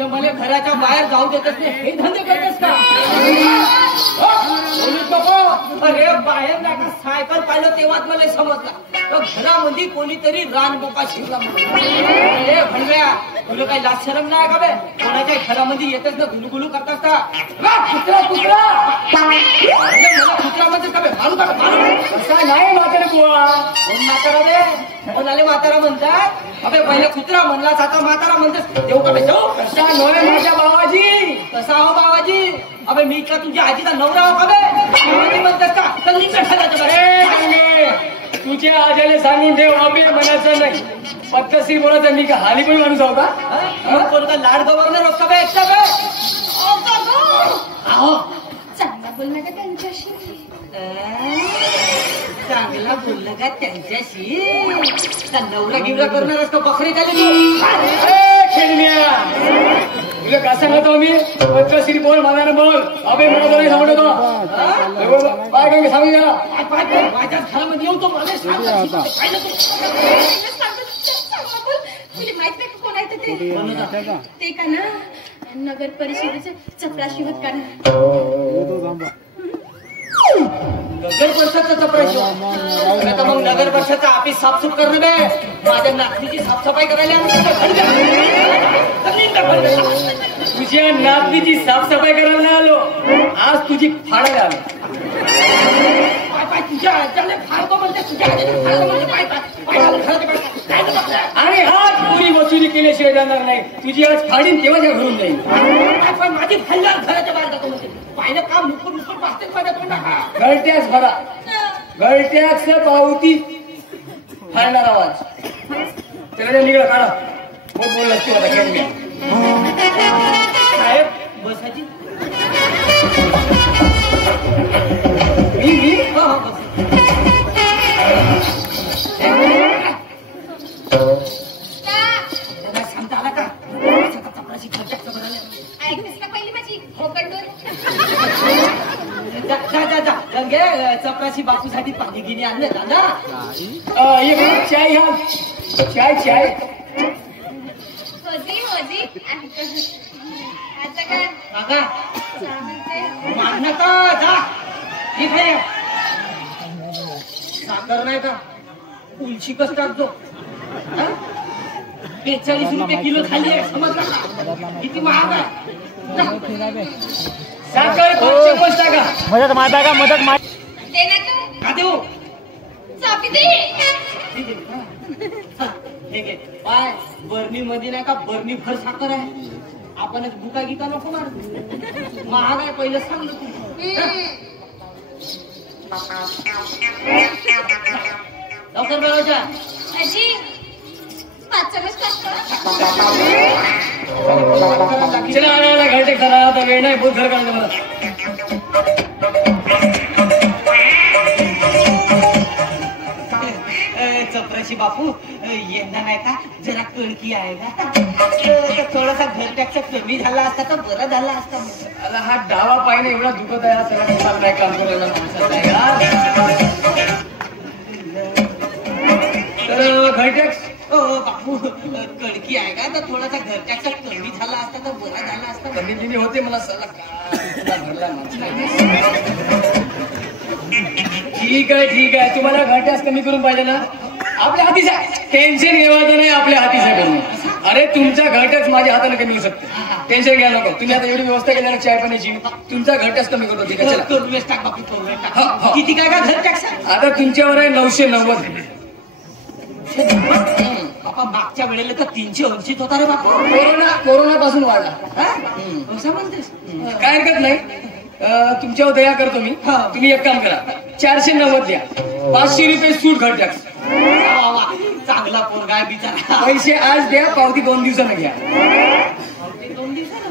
म्हणजे मला घराच्या बाहेर जाऊ देतच नाही हे धंदे करतेस का? अरे बाहेर नका सायकल पाहिलं तेव्हाच मला समजलं घरामध्ये कोणीतरी रानबोका शिरला म्हणून. भंड्या तुला काही लाज शरम नाही का बे? कोणाच्या घरामध्ये येतच ना गुलगुलू करतात का? कुत्रा कुत्रा मला कुत्रा म्हणतात का बे? मारू का कसा नाही म्हातारा बुवा? कोण म्हातारा रे? कोणाले म्हातारा म्हणतात? अबे पहिले कुत्रा म्हणलाच आता म्हातारा म्हणतेस देऊ का बे? देऊ कसा नव्हे माझ्या बाबाजी. कसा हो बाबाजी? अबे मी का तुझ्या आजीचा नवरा हो का बे? म्हणतात का कल्ली कठायचं बरे? तुझ्या आजाला सांगून ठेव अबे म्हणायचं नाही पद्धतशीर बोलायचं. मी का हाली पण माणूस आहो का? कोणता लाड गव्हर्नर हो का बे? एकटा बे आहो चांगला बोल ना त्यांच्याशी. चांगला बोललं का त्यांच्याशी? नवरा गिवरा करणार असतो बकरी झाली तुला का सांगतो मी? पद्धतशीर बोल म्हणाला बोल. अबे मला नाही सांगतो काय काय सांगू का? माझ्या घरामध्ये येऊ तो मला तुला माहित नाही कोण आहे ते का ना नगर परिषदेचे चपराशी होत का ना? नगर परिषदचा चपराशी आता मग नगर परिषदचा ऑफिस साफसूफ करणं बे. माझ्या नातनीची साफसफाई करायला तुझ्या नातनीची साफसफाई करायला आलो आज तुझी फाडायला आलो. तुझ्या आज्याने फाडतो म्हणते तुझ्या आणि आज पुरी वसुली केल्याशिवाय जाणार नाही. तुझी आज फाडीन तेव्हा त्या घरून जाईल. पण माझी फाडल्यावर घराच्या बाहेर जातो म्हणते. पाहिलं काम मुकून मुकून वाचतेच माझ्या तोंडा गळट्यास भरा गळट्यास पावती फाडणार आवाज त्याला निघा काढा. बोल बोलला साहेब बसायची मी सांगता आला का? चपराशी खर्चाचं बनायला ऐकतेस का पहिली माझी होकंडून? गंगे चपराशी बापूसाठी पाणी गिनी आणलं दादा. चाय घ्या चाय चाय होजी होजी काका मागणं का जा ठीक आहे. साखर नाही का उलशी कस टाकतो? 42 रुपये किलो खाली आहे समजला का? किती महाग आहे साखर. टाका मदत माता का मदत मा दे ना तू का देऊ? चापी दे. हे घे पाय बर्नी मध्ये नाही का बर्नी भर साखर आहे. आपणच बुका गिका नको मार महाग आहे पहिलं सांगलं तू. लवकर बनवायच्या अजी 5 चमच टाकतो. चला आणायला घरटे करा आता वेळ नाही बहुत घर काढलं मला. चपराशी बापू यंदा नाही का जरा कणकी आहे ना थोडासा घर टॅक्स कमी झाला असता तर बरं झाला असता. मला हा डावा पाहिजे एवढा दुखत आहे सगळा नाही काम करायला माणसाचा तर घर टॅक्स बापू कणकी आहे का तर थोडासा घर टॅक्स कमी झाला असता तर बरा झाला असता. कमी कमी होते मला सगळा भरला ठीक आहे तुम्हाला घर टॅक्स कमी करून पाहिजे ना आपल्या हातीचा टेन्शन घेवायचं नाही आपल्या हातीचा करून. अरे तुमचा घर टॅक्स माझ्या हाताने कमी होऊ शकतो टेन्शन घ्या नको. तुम्ही आता एवढी व्यवस्था केली ना चाय पाण्याची तुमचा घर टॅक्स कमी करतो. ठीक आहे किती काय का घर टॅक्स आता तुमच्यावर आहे 990. बापा मागच्या वेळेला तर 380 होता रे बापा. कोरोना पासून वाढला असं म्हणतेस? काय हरकत नाही तुमच्यावर दया करतो मी. तुम्ही एक काम करा 490 द्या 500 रुपये सूट घर टॅक्स. चांगला पोरगा आहे बिचारा. पैसे आज द्या पावती 2 दिवसानं घ्या. 2 दिवसानं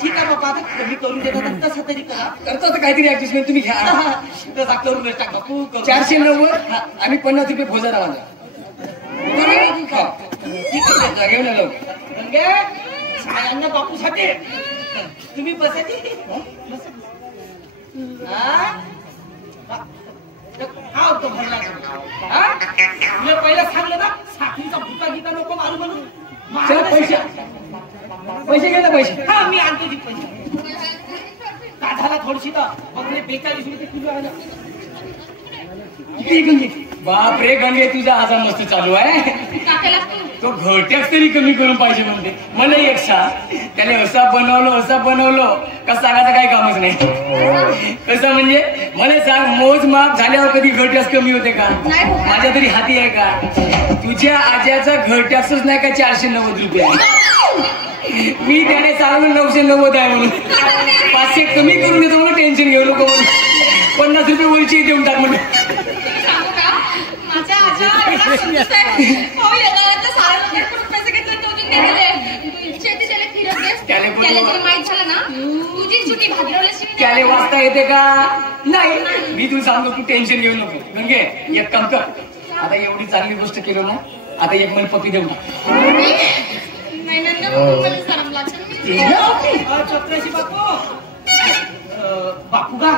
ठीक आहे बाबा आता कमी करून देतात तसं तरी करा. करतो तर काहीतरी ऍडजस्टमेंट तुम्ही घ्या तसा करून टाक बापू. 490 आणि 50 रुपये भोजन माझा ठीक आहे घेऊन आलो. बापूसाठी तुम्ही बसायची का होतो भरला तुला पहिला सांगलं ना साखरीचा भुका गिका नको मारू म्हणून पैसे पैसे घे ना पैसे. हा मी आणतो जी पैसे. का झाला थोडीशी तर बघले 42 रुपये किलो आहे ना. इकडे गंगे. बाप रे गंगे, तुझा आजा मस्त चालू आहे. काका लागतो तो घरट्याच तरी कमी करून पाहिजे म्हणते. मला एक सांग, त्याने असा बनवलं का सांगायचं काही कामच नाही. कसं म्हणजे मला सांग, मोजमाप झाल्यावर कधी घरट्यास कमी होते का? नाही होत. माझ्या तरी हाती आहे का? तुझ्या आज्याचा घरट्यासच नाही का 490 रुपये. मी त्याने सांगलं 990 आहे म्हणून. 500 कमी करून देतो म्हणून, टेन्शन घेऊ नको म्हणून. 50 रुपये वरची देऊन टाक म्हणून. सांगू का? माझ्या आजा एवढा संतोष आहे. हो, याला आता 6,000 पैसे घेतले तो अजून नाही दिले. शेतीशाला फिरत दे. त्याला त्याला जरी माहित झालं ना तुझी सुट्टी भाद्रवल्याशिवाय त्याला वाचता येते का? नाही. मी तुला सांगतो, तू टेन्शन घेऊ नको. गंगे एक काम कर, आता एवढी चांगली गोष्ट केली ना, आता एक महिने पप्पी देऊ ना. नाही नंतर मला शरम लागते. चपराशी बापू. बापू का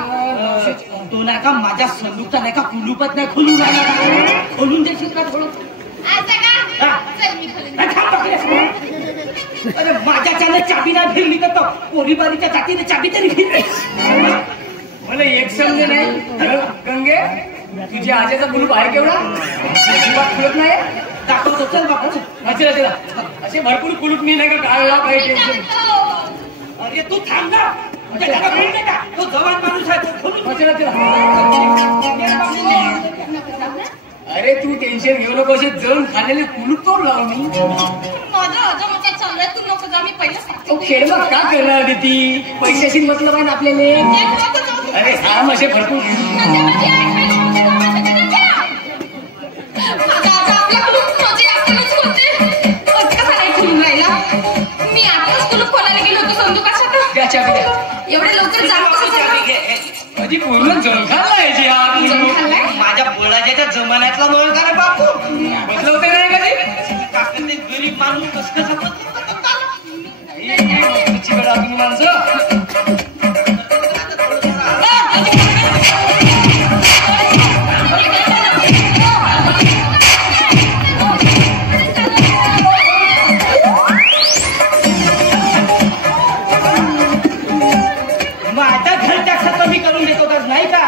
तो नाही का माझ्या संदूकचा नाही का कुलूपच नाही खोलून राहिला का? खोलून देशील का थोडं? आजा का? हा. चल मी खोलून काय थांब बापरे. अरे माझ्याच्यानं चाबी नाही फिरली तर तो पोरीबारीच्या जातीने चाबी तरी फिरली. मला एक समजे नाही. गंगे, तुझ्या आज्याचा कुलूप आहे केवढा? अजिबात खुलत नाही. दाखवतो, चल बापू. चला असे भरपूर कुलूप मी नाही का काढला काही टेन्शन. अरे तू थांब ना. त्याला खोलून दे का? तो जवान माणूस आहे, तो खोलून दे. अरे तू टेन्शन घेऊ नको. असे जण खाल्लेले कुलूप तोड लाव मी. माझा आजा माझा चाललाय, तू नको जा. मी पहिलं सांगतो. तो खेळवा का करणार ती? पैशाशी मतलब आहे ना आपल्याला. अरे थांब, असे भरपूर. माझा आजा आपला कुलूप माझे आपणच खोलते. कसा नाही खुलून राहिला? मी आताच कुलूप खोलायला गेलो होतो संदुकाच्या. त्याच्या एवढे लवकर जाम कसं झालं? माझी पूर्ण जण खाल्लाय जी हा. जण खाल्लाय? माझ्या बोलाच्या जमान्यातला नव्हे का रे बापू? बदलवते नाही का ते? काका ते गरीब माणूस कसं कसं तुम्ही माणसं. माझा घर टॅक्स कमी करून देतो तर नाही का?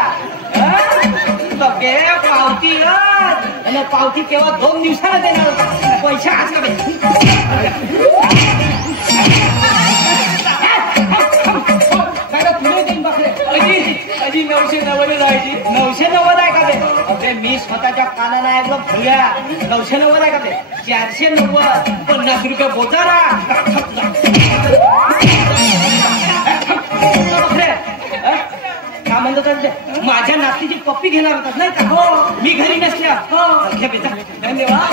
पावती आणि पावती केव्हा 2 दिवसाला देणार होता. पैसे आज का काय तुला देईन बापरे. अजी 990 जायची. 990 आहे का ते? अरे मी स्वतःच्या कानाला ऐकलं भुया. 990 आहे का ते? 490. 50 रुपये बोचारा. का म्हणतात माझ्या नातीची पप्पी घेणार होतात नाही का? हो, मी घरी नसल्या. हो, घे बेटा. धन्यवाद.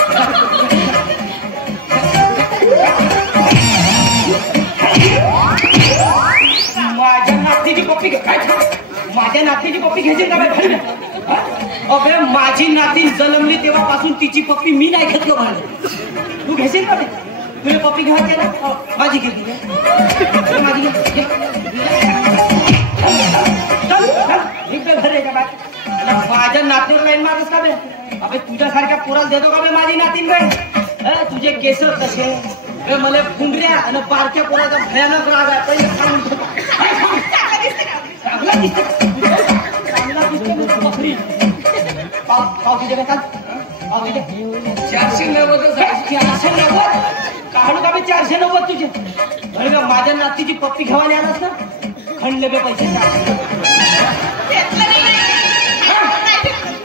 माझ्या नातीची पप्पी घे. काय माझ्या नातीची पप्पी घ्यायची का बाई? अबे माझी नाती जन्मली तेव्हापासून तिची पप्पी मी नाही घेतलो भाडे. तू घेशील का? तुला पप्पी घ्यायची ना? माझी घे. माझी घे. घर आहे का बा? माझ्या नातीवर लाईन मारस का बे? अबे तुझ्यासारख्या पोराला देतो का बे माझी नातीन बे? तुझे केस कसे मला फुंडऱ्या आणि बारक्या पोराचा भयानक राग आहे. पहिले सांगून ठेव. चांगला दिसतो बकरी. पाव तिथे काय? पाव तिथे 490. 490 काढू का बे? 490 तुझे. अरे माझ्या नातीची पप्पी घेवायला आलास ना, खंडले बे पैसे.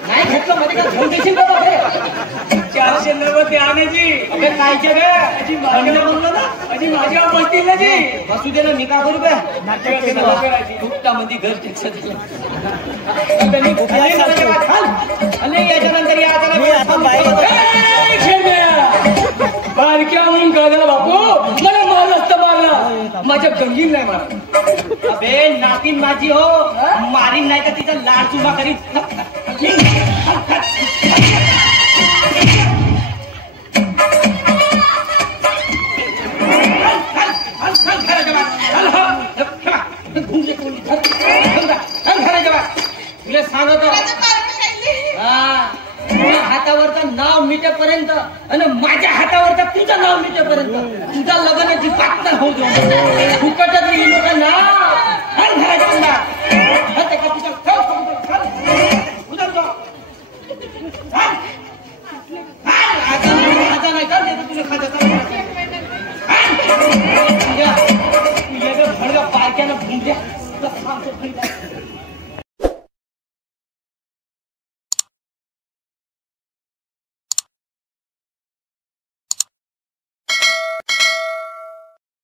नाही घेतलं मध्ये का घेऊन देशील का बाबे? 490 ते आणायची. अबे कायचे बे? खंडले म्हणलं ना. अजी माझ्यावर बसतील ना जी. बसू दे ना. मी का करू बे? फुकटामध्ये घर टॅक्स याच्यानंतर बारक्या म्हणून कळलं बापू. मला माल असतं मारला. माझ्या गंगीन नाही मारला. अबे नातीन माझी हो. मारीन नाही का तिचा लाड चुमा करीत. तुला सांगतो हातावरचं नाव मिटेपर्यंत आणि माझ्या हातावरचं तुझं नाव मिटेपर्यंत होईपर्यंत तुझा लग्नाची पात्र होऊ देऊ फुकटातली ही लोक ना हर घराच्या अंदा ते का तुझ्या खाजा नाही का देतो तुझ्या खाजा तुझ्या भडव्या पारक्यानं भुंकल्या